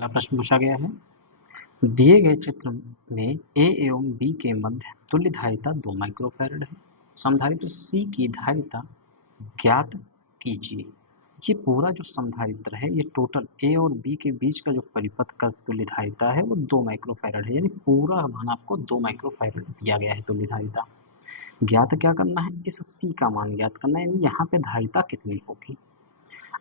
पहला प्रश्न पूछा गया है, दिए गए चित्र में ए एवं बी के मध्य तुल्य धारिता 2 माइक्रोफैरड है। समधारित्र सी की धारिता ज्ञात कीजिए। ये पूरा जो समधारित्र है, ये टोटल ए और बी के बीच का जो परिपथ का तुल्य धारिता है वो 2 माइक्रोफैरड है, यानी पूरा मान आपको 2 माइक्रोफैरड दिया गया है तुल्य धारिता। ज्ञात क्या करना है, इस सी का मान ज्ञात करना है, यानी यहाँ पे धारिता कितनी होगी।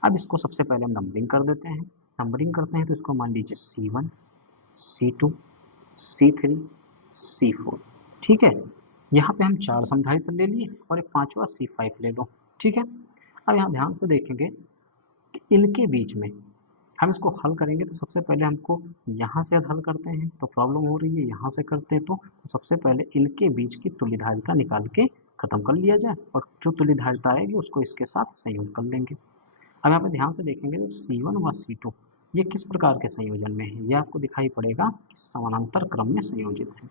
अब इसको सबसे पहले हम नंबरिंग कर देते हैं। नंबरिंग करते हैं तो इसको मान लीजिए C1, C2, C3, C4। ठीक है, यहाँ पे हम 4 समधारित्र ले लिए और एक 5वां C5 ले लो। ठीक है, अब यहाँ ध्यान से देखेंगे कि इनके बीच में हम इसको हल करेंगे तो सबसे पहले हमको यहाँ से हल करते हैं, तो प्रॉब्लम हो रही है यहाँ से करते हैं, तो सबसे पहले इनके बीच की तुल्य धारिता निकाल के खत्म कर लिया जाए और जो तुल्य धारिता आएगी उसको इसके साथ संयोज कर लेंगे। अब यहाँ पे ध्यान से देखेंगे तो C1 व C2 ये किस प्रकार के संयोजन में है, ये आपको दिखाई पड़ेगा कि समानांतर क्रम में संयोजित है।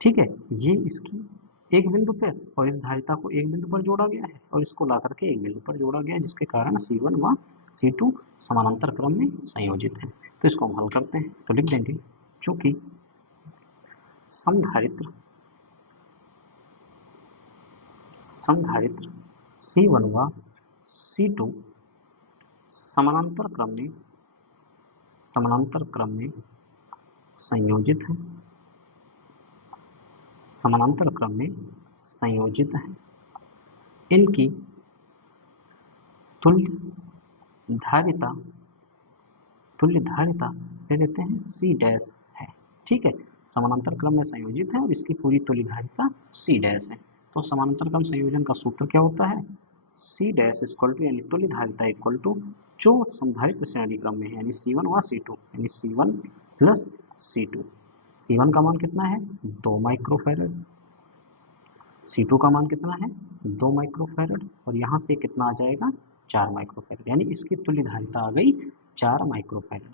ठीक है, ये इसकी एक बिंदु पर और इस धारिता को एक बिंदु पर जोड़ा गया है और इसको ला करके एक बिंदु पर जोड़ा गया है, जिसके कारण C1 व C2 समानांतर क्रम में संयोजित है। तो इसको हम हल करते हैं, तो लिख देंगे चूंकि समधारित्र C1 व C2 समानांतर क्रम में संयोजित है, इनकी तुल्य धारिता ले लेते हैं C डैश है। ठीक है, समानांतर क्रम में संयोजित है और इसकी पूरी तुल्य धारिता C डैश है। तो समानांतर क्रम संयोजन का सूत्र क्या होता है, C डैश इक्वल टू, यानी तुल्य धारिता इक्वल टू जो समधारित्र श्रेणी क्रम में है, यानी C1 व C2, यानी C1 प्लस C2। C1 का मान कितना है 2 माइक्रोफैरड, C2 का मान कितना है 2 माइक्रोफैरड और यहाँ से कितना आ जाएगा 4 माइक्रोफैरड, यानी इसकी तुल्य धारिता आ गई 4 माइक्रोफैरड।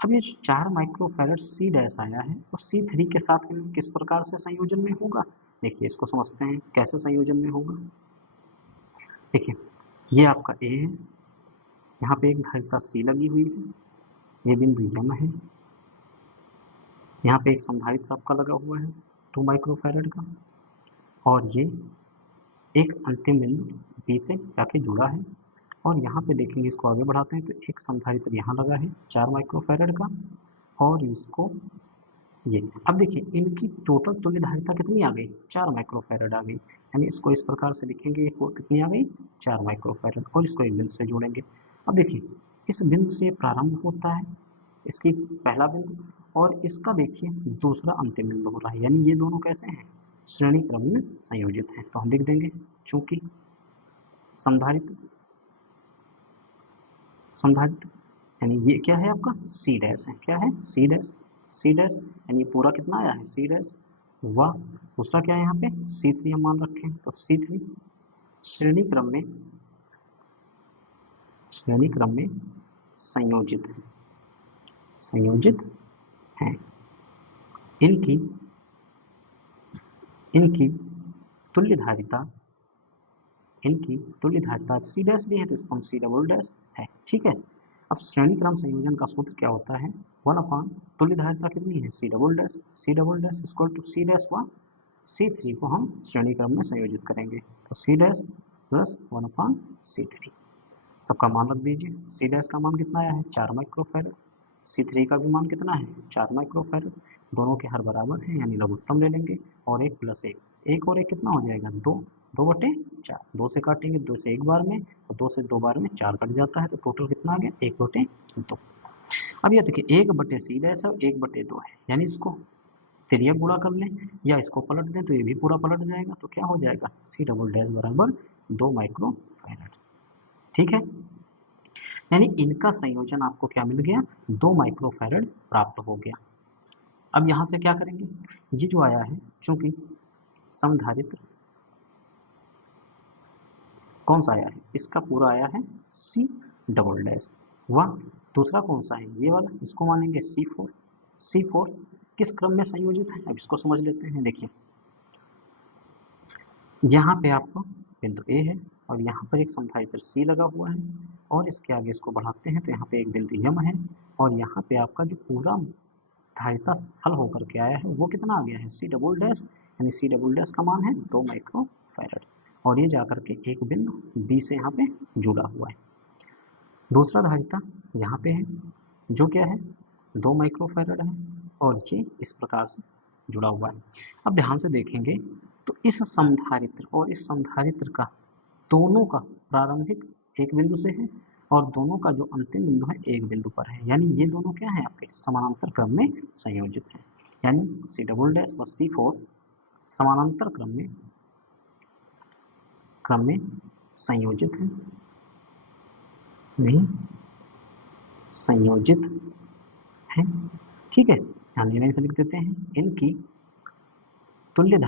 अब ये 4 माइक्रोफैरड C डैश आया है और C3 के साथ किस प्रकार से संयोजन में होगा, देखिए इसको समझते हैं कैसे संयोजन में होगा। देखिए ये आपका A है, यहाँ पे एक धारिता C लगी हुई है, ये बिंदु M है, यहाँ पे एक समधारित्र आपका लगा हुआ है 2 माइक्रोफैरड का और ये एक अंतिम बिंदु B से जाके जुड़ा है और यहाँ पे देखेंगे, इसको आगे बढ़ाते हैं तो एक समधारित्र यहाँ लगा है 4 माइक्रोफैरड का और इसको ये, अब देखिए इनकी टोटल तुल्य धारिता कितनी आ गई 4 माइक्रोफैरड आ गई, यानी इसको इस प्रकार से लिखेंगे कितनी आ गई 4 माइक्रोफैरड और इसको एक बिंदु से जोड़ेंगे। अब देखिए इस बिंदु से प्रारंभ होता है, इसकी पहला बिंदु और इसका देखिए दूसरा अंतिम बिंदु हो रहा है, यानी ये दोनों कैसे हैं श्रेणी क्रम में संयोजित हैं। तो हम लिख देंगे चूंकि समधारित्र यानी ये क्या है आपका C डैश है, क्या है C डैश यानी पूरा कितना आया है C डैश व दूसरा क्या है यहाँ पे C3 हम मान रखे हैं, तो C3 श्रेणी क्रम में संयोजित है। इनकी तुल्य धारिता C डैश भी है, तो इसको हम C डबल डैश है। ठीक है, अब श्रेणी क्रम संयोजन का सूत्र क्या होता है 1 तुल्य धारिता कितनी है C double dash equal to C dash व C3 को हम श्रेणी क्रम में संयोजित करेंगे, तो C डैश प्लस 1/C3 सबका मान रख दीजिए। C डैश का मान कितना आया है 4 माइक्रोफैरड, C3 का भी मान कितना है 4 माइक्रोफैरड, दोनों के हर बराबर है यानी लघुत्तम ले लेंगे और 1 प्लस 1 और 1 कितना हो जाएगा 2 बटे 4, 2 से काटेंगे 2 से एक बार में और 2 से 2 बार में 4 कट जाता है, तो टोटल कितना आ गया 1 बटे 2। अब ये देखिए 1 बटे C डैश है 1 बटे 2 है, यानी इसको तिर्यक गुणा कर लें या इसको पलट दें तो ये भी पूरा पलट जाएगा, तो क्या हो जाएगा C डबल डैश बराबर 2 माइक्रोफैरड। ठीक है, यानी इनका संयोजन आपको क्या मिल गया 2 माइक्रोफैरड प्राप्त हो गया। अब यहाँ से क्या करेंगे, ये जो आया है चूंकि समधारित्र कौन सा आया है, इसका पूरा आया है C डबल डैश व दूसरा कौन सा है ये वाला, इसको मानेंगे C4 किस क्रम में संयोजित है, अब इसको समझ लेते हैं। देखिए यहाँ पे आपको बिंदु A है और यहाँ पर एक संधारित्र C लगा हुआ है, और इसके आगे इसको बढ़ाते हैं तो यहाँ पे एक बिंदु यम है, और यहाँ पे आपका जो पूरा धारिता हल होकर के आया है वो कितना आ गया है C डबल डैश, यानी C डबल डैश का मान है 2 माइक्रो फैरड, और ये जाकर के एक बिंदु B से यहाँ पे जुड़ा हुआ है। दूसरा धारिता यहाँ पे है जो क्या है 2 माइक्रो फैरड है, और ये इस प्रकार से जुड़ा हुआ है। अब ध्यान से देखेंगे तो इस समधारित्र और इस समधारित्र का दोनों का प्रारंभिक एक बिंदु से है, और दोनों का जो अंतिम बिंदु है एक बिंदु पर है, यानी ये दोनों क्या है आपके समानांतर क्रम में संयोजित है, यानी C डबल डैश व C4 समानांतर क्रम में संयोजित है, नहीं संयोजित है, ठीक है। ध्यान देने से लिख देते हैं इनकी तुल्य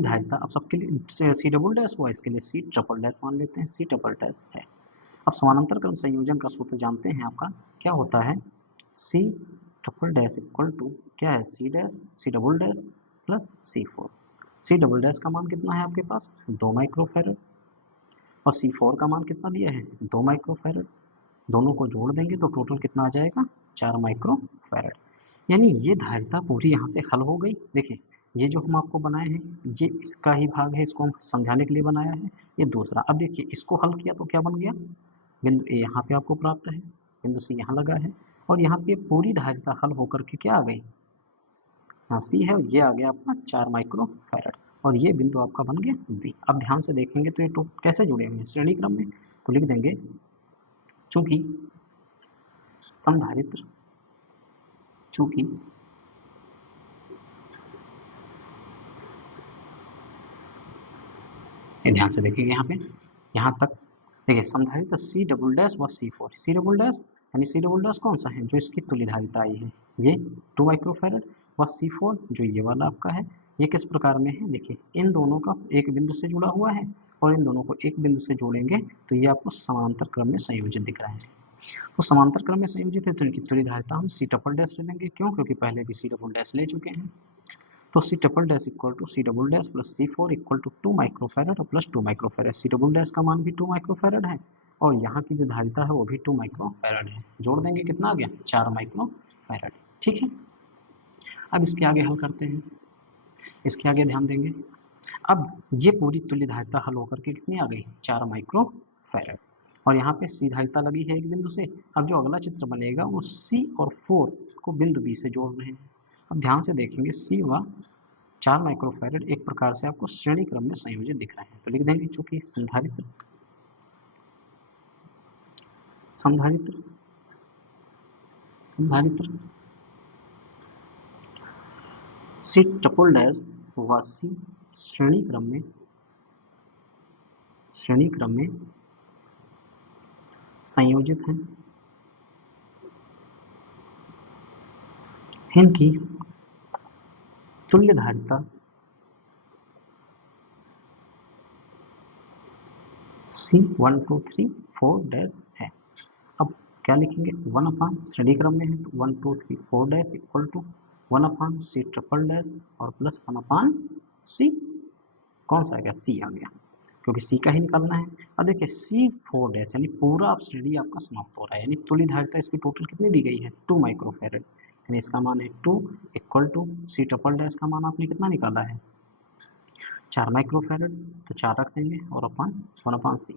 धारिता अब सबके लिए C डबल डैश हुआ, इसके लिए C ट्रिपल डैश मान लेते हैं, C ट्रिपल डैश है। अब समानांतर क्रम संयोजन का सूत्र जानते हैं आपका क्या होता है, C triple dash equal to क्या है C double dash plus C4। C double dash का मान कितना है आपके पास 2 माइक्रो फैरड, और C4 का मान कितना दिया है 2 माइक्रो फैरड, दोनों को जोड़ देंगे तो टोटल कितना आ जाएगा 4 माइक्रो फैरड, यानी ये धारिता पूरी यहाँ से हल हो गई। देखिए ये जो हम आपको बनाए हैं ये इसका ही भाग है, इसको हम समझाने के लिए बनाया है, ये दूसरा। अब देखिए इसको हल किया तो क्या बन गया, बिंदु ए यहाँ पे आपको प्राप्त है, बिंदु सी यहाँ लगा है, और यहाँ पे पूरी धारिता हल होकर के क्या आ गई, यहाँ सी है और ये आ गया आपका 4 माइक्रो फैरड, और ये बिंदु आपका बन गया बी। अब ध्यान से देखेंगे तो ये तो कैसे जुड़े हुए हैं श्रेणी क्रम में, तो लिख देंगे चूंकि समधारित्र ध्यान से देखेंगे यहाँ तक देखिए समधारित्र C डबल डैश व C4, C डबल डैश यानी C डबल डैश कौन सा है जो इसकी तुल्य धारिता आई है ये 2 माइक्रो फैरड, व C4 जो ये वाला आपका है ये किस प्रकार में है, देखिए इन दोनों का एक बिंदु से जुड़ा हुआ है, और इन दोनों को एक बिंदु से जोड़ेंगे तो ये आपको समांतर क्रम में संयोजित दिख रहा है। तो समांतर क्रम में संयोजित है तो इनकी तुल्य धारिता हम C ट्रिपल डैश ले लेंगे, क्यों, क्योंकि पहले भी C डबल डैश ले चुके हैं। तो C triple dash equal to C double dash plus C4 equal to 2 micro farad और plus 2 micro farad. C double dash का मान भी 2 माइक्रो फैरड है, और यहाँ की जो धारिता है वो भी 2 माइक्रो फैरड है, जोड़ देंगे कितना आ गया 4 माइक्रो फैरड, ठीक है। अब इसके आगे हल करते हैं, इसके आगे ध्यान देंगे। अब ये पूरी तुल्य धारिता हल होकर के कितनी आ गई 4 माइक्रो फैरड, और यहाँ पे C धारिता लगी है एक बिंदु से। अब जो अगला चित्र बनेगा वो C और 4 को बिंदु B से जोड़ रहे हैं। अब ध्यान से देखेंगे C व 4 माइक्रो फैरड एक प्रकार से आपको श्रेणी क्रम में संयोजित दिख रहे हैं, तो लिख देंगे चूंकि संधारित्र C ट्रिपल डैश व C श्रेणी क्रम में संयोजित हैं, इनकी तुल्य धारिता C1 2 3 4 डैश है। अब क्या लिखेंगे 1 अपान श्रेणी क्रम में है तो 1 2 3 4 dash equal to 1 upon C triple dash और प्लस 1 अपान C कौन सा आ गया C आ गया, क्योंकि C का ही निकालना है। अब देखिए C4 डैश यानी पूरा आप श्रेणी आपका समाप्त हो रहा है, यानी तुल्य धारिता इसकी टोटल कितनी दी गई है 2 माइक्रो फैरड, यानी इसका मान है 2 equal to C triple dash का मान आपने कितना निकाला है 4 माइक्रो फैरड, तो 4 रख देंगे और अपान 1 अपान C।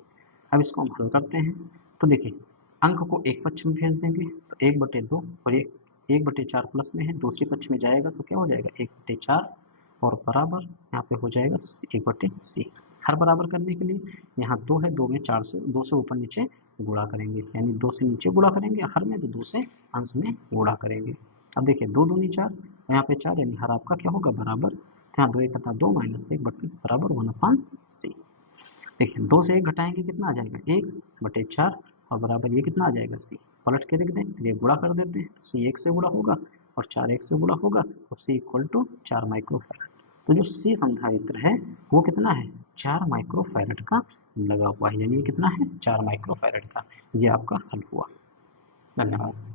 अब इसको हम हल करते हैं तो देखिए अंक को एक पक्ष में भेज देंगे तो 1/2 और 1/4 प्लस में है, दूसरे पक्ष में जाएगा तो क्या हो जाएगा 1/4 और बराबर यहाँ पे हो जाएगा 1/C। हर बराबर करने के लिए यहाँ 2 है, 2 में 4 से 2 से ऊपर नीचे गुणा करेंगे, यानी 2 से नीचे गुणा करेंगे हर में, तो 2 से अंश में गुणा करेंगे। अब देखिए 2 दूनी 4 और यहाँ पे 4, यानी हर आपका क्या होगा बराबर, तो यहाँ 2 1 2 माइनस 1 बराबर 1 अपान C। देखिए 2 से 1 घटाएंगे कितना आ जाएगा 1/4 और बराबर ये कितना आ जाएगा C। पलट के लिख दें तो ये गुणा कर देते हैं, C 1 से गुणा होगा और 4 1 से गुणा होगा, तो C equal to 4 micro farad. तो जो C संधारित्र है वो कितना है 4 माइक्रो फैरड का लगा हुआ है, यानी ये कितना है 4 माइक्रो फैरड का। ये आपका हल हुआ। धन्यवाद।